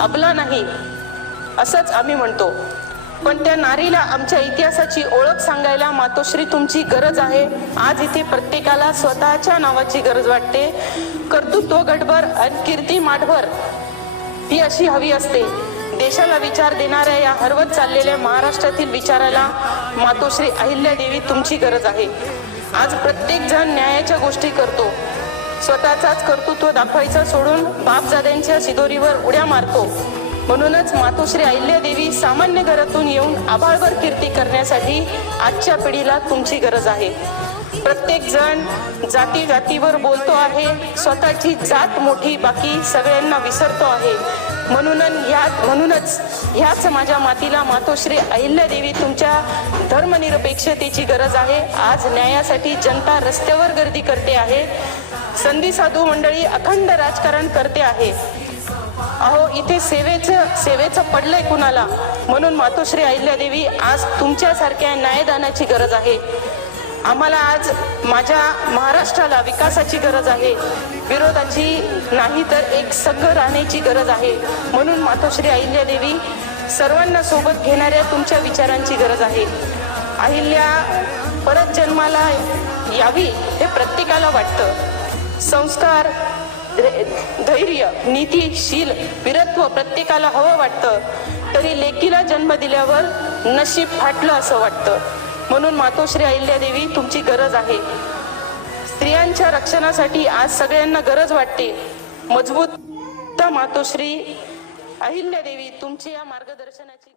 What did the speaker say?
अबला नाही असंच आम्ही म्हणतो. पण त्या नारीला आमच्या इतिहासाची ओळख सांगायला मातोश्री तुमची गरज आहे. आज इथे प्रत्येकाला स्वतःच्या नावाची गरज वाटते. कर्तृत्व गडभर आणि कीर्ती माठभर ही अशी हवी असते. देशाला विचार देणाऱ्या या हरवत चाललेल्या महाराष्ट्रातील विचाराला मातोश्री अहिल्यादेवी तुमची गरज आहे. आज प्रत्येक जण न्यायाच्या गोष्टी करतो. स्वतःचाच कर्तृत्व दाखवायचं सोडून बापजाद्यांच्या शिदोरीवर उड्या मारतो. म्हणूनच मातोश्री अहिल्यादेवी सामान्य घरातून येऊन आभाळभर कीर्ती करण्यासाठी आजच्या पिढीला तुमची गरज आहे. प्रत्येक जण जाती जातीवर बोलतो आहे स्वतःची जात मोठी बाकी सगळ्यांना विसरतो आहे. म्हणून ह्यात म्हणूनच ह्याच माझ्या मातीला मातोश्री अहिल्यादेवी तुमच्या धर्मनिरपेक्षतेची गरज आहे. आज न्यायासाठी जनता रस्त्यावर गर्दी करते आहे. संधी साधू मंडळी अखंड राजकारण करते आहे. अहो इथे सेवेचं सेवेचं पडलंय कुणाला? म्हणून मातोश्री अहिल्यादेवी आज तुमच्यासारख्या न्यायदानाची गरज आहे. आम्हाला आज माझ्या महाराष्ट्राला विकासाची गरज आहे. विरोधाची नाही तर एक संघ राहण्याची गरज आहे. म्हणून मातोश्री अहिल्यादेवी सर्वांना सोबत घेणाऱ्या तुमच्या विचारांची गरज आहे. अहिल्या परत जन्माला यावी हे प्रत्येकाला वाटतं. संस्कार धैर्य नीतीशील वीरत्व प्रत्येकाला हवं वाटतं. तरी लेकीला जन्म दिल्यावर नशीब फाटलं असं वाटतं. म्हणून मातोश्री अहिल्यादेवी तुमची गरज आहे. स्त्रियांच्या रक्षणासाठी आज सगळ्यांना गरज वाटते. मजबूत मातोश्री अहिल्यादेवी तुमची या मार्गदर्शनाची